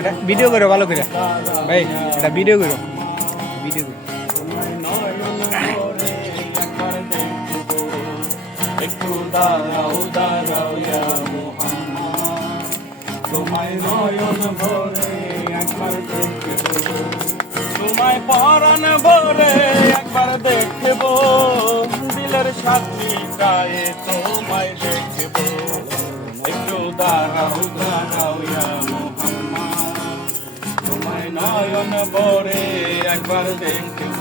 এটা ভিডিও করো ভালো করে ভাই, এটা ভিডিও করো, ভিডিও করো। একটু দাঁড়াও দাঁড়াও ইয়া মুহাম্মদ, তোমায় নয়ন ভরে একবার দেখব, তোমায় পরাণ ভরে একবার দেখব, দিলের সাথীটায় তোমায় দেখব। একটু দাঁড়াও দাঁড়াও ইয়া মুহাম্মদ, তোমায় নয়ন ভরে একবার দেখব।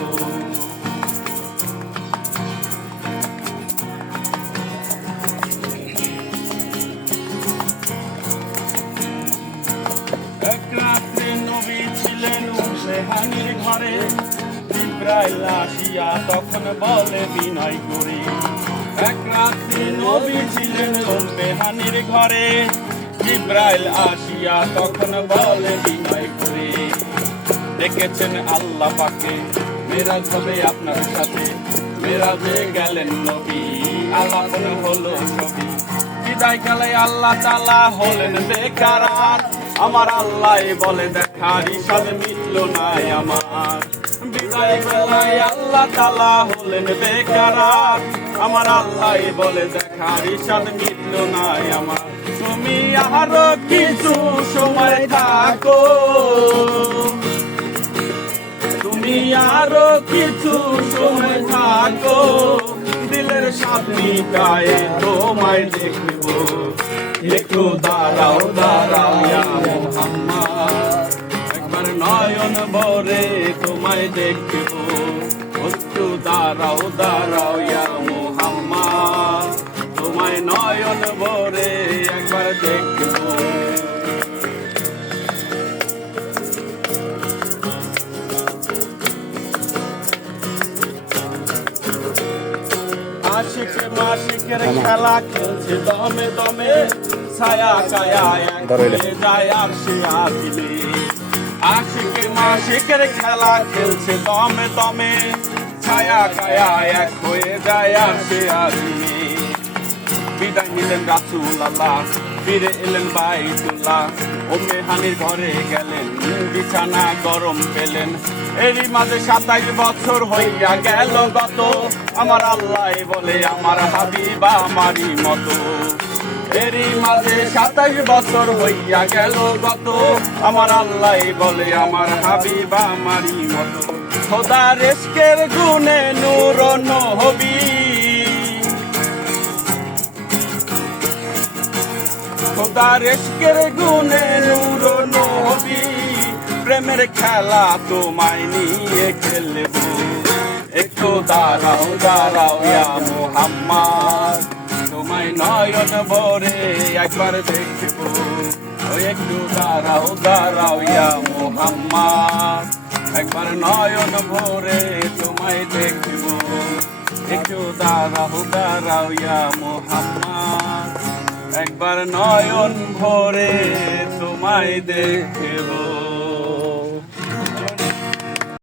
এক রাত্রে নবী ছিলেন উম্মেহানির ঘরে, জিবরাইল আসিয়া তখন বলে বিনয় করে। এক রাত্রে নবী ছিলেন উম্মেহানির ঘরে, জিবরাইল আসিয়া তখন বলে বিনয় করে। দেখেছেন আল্লাহ পাকে মেরাজ হবে আপনার সাথে, মেরাজে গেলেন নবী আলাপন হলো ছবি। বিদায় কালে আল্লাহ তাআলা হলেন বেকার, আমার আল্লাহ বলে দেখার ইশাদ মিটল না আমার। বিদায় বেলায় আল্লাহ তাআলা হলেন বেকার, আমার আল্লাহ বলে দেখার ইশাদ মিটল না আমার। তুমি আরো কিছু সময় থাকো, তুমি আরো কিছু সময় থাকো, দিলের সাথীটায় তোমায় দেখব। একটু দাঁড়াও দাঁড়াও ইয়া মুহাম্মদ, একবার নয়ন ভরে তোমায় দেখব। একটু দাঁড়াও দাঁড়াও ইয়া মুহাম্মদ, তোমায় নয়ন ভরে একবার দেখব। আশিকে মাশিকের খেলা খেলছে দমে দমে, ছায়া কায়া এক হয়ে যায় আর সে আজিলে। আশিকে মাশিকের খেলা খেলছে দমে দমে, ছায়া কায়া এক হয়ে যায় আর সে আজিলে। বিদায় নিলেন রাসূলুল্লাহ, ফিরে এলেন বাইতুল্লাহ, উম্মেহানির ঘরে গেলেন, বিছানা গরম পেলেন। এরই মাঝে 27 বছর হইয়া গেল গত, আমার আল্লাহ বলে আমার হাবিবা আমারই মতো। এরই মাঝে 27 বছর হইয়া গেল গত, আমার আল্লাহ বলে আমার হাবিবা আমারই মতো। খোদার ইশকের গুণে নূর নবী, খোদার ইশকের গুণে নূর নবী, প্রেমের খেলা তোমায় নিয়ে খেলব। একটু দাঁড়াও দাঁড়াও ইয়া মুহাম্মদ, তোমায় নয়ন ভরে একবার দেখব। একটু দাঁড়াও দাঁড়াও ইয়া মুহাম্মদ, একবার নয়ন ভরে তোমায় দেখব। একটু দাঁড়াও দাঁড়াও ইয়া মুহাম্মদ, একবার নয়ন ভরে তোমায় দেখব।